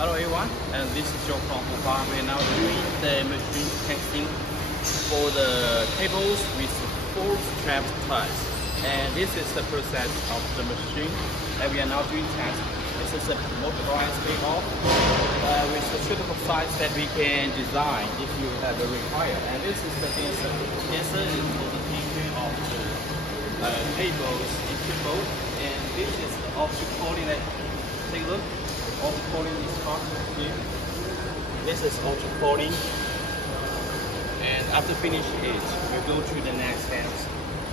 Hello everyone, and this is Joe from Dongguan. We are now doing the machine testing for the cables with 4-strap ties. And this is the process of the machine that we are now doing test. This is a motorized take-off with the suitable size that we can design if you have a require. And this is the dancer. Dancer is for the taking of the cables in cable. And this is the optical that take a look. Optical is part here. This is optical, and after finish it, we go to the next step.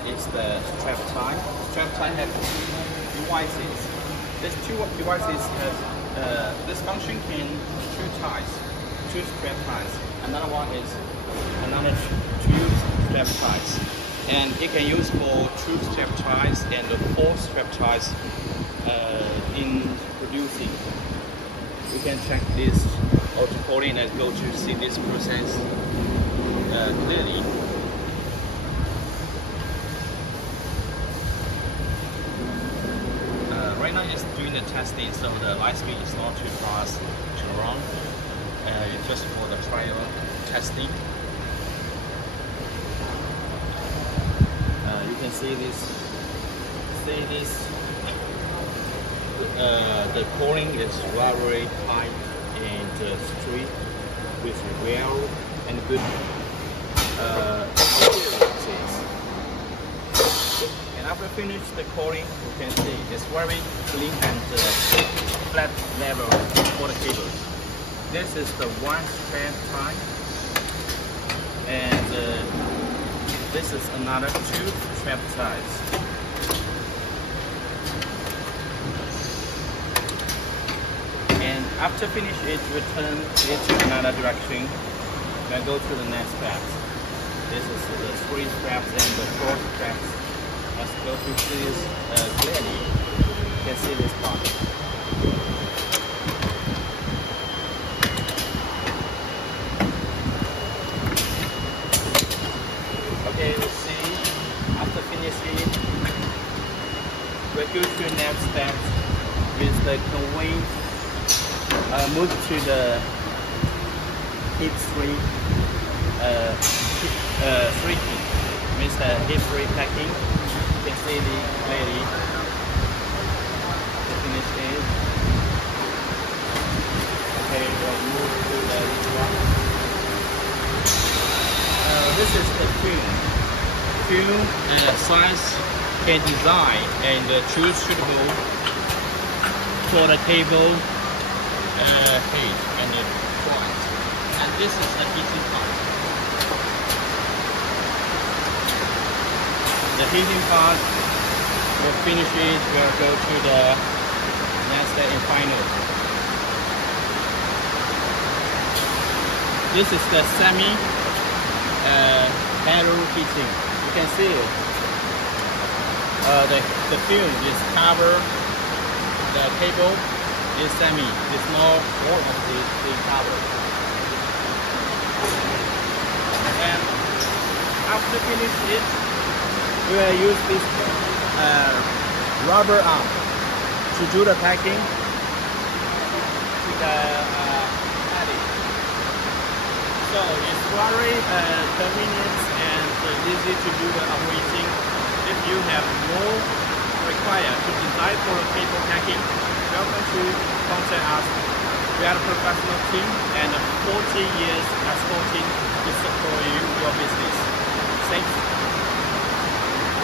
It's the strap tie. Strap tie has two devices. These two devices have this function can two strap ties. Another one is two strap ties, and it can use for 2 strap ties and 4 strap ties in producing. You can check this auto and go to see this process clearly. Right now it's doing the testing, so the light speed is not too fast to run. It's just for the trial testing. You can see this. The coiling is very tight and straight with well and good experiences. And after finish the coiling, you can see it's very clean and flat level for the cables. This is the 1-strap tie, and this is another 2-strap ties. After finish it, return it to another direction and go to the next step. This is the 3 straps and the 4 straps. Let's go to see this clearly. You can see this part. Okay, let's see. After finishing it, we go to the next step with the coiling. Move to the heat-free freaking, means the heat-free packing. You can see the clearly. The finish it. Okay, we'll move to the one. This is the film size can design and choose suitable for the cable. Heat and the point, and this is the heating part. The heating part will finish it. We'll go to the next step and final. This is the semi aero heating. You can see it. The film is cover the cable. Is semi, it's not all of the cover. And after finish it, we will use this rubber arm to do the packing with the padding. So it's very convenient and easy to do the operating. If you have more required to design for a cable packing, welcome to contact us. We are a professional team and 40 years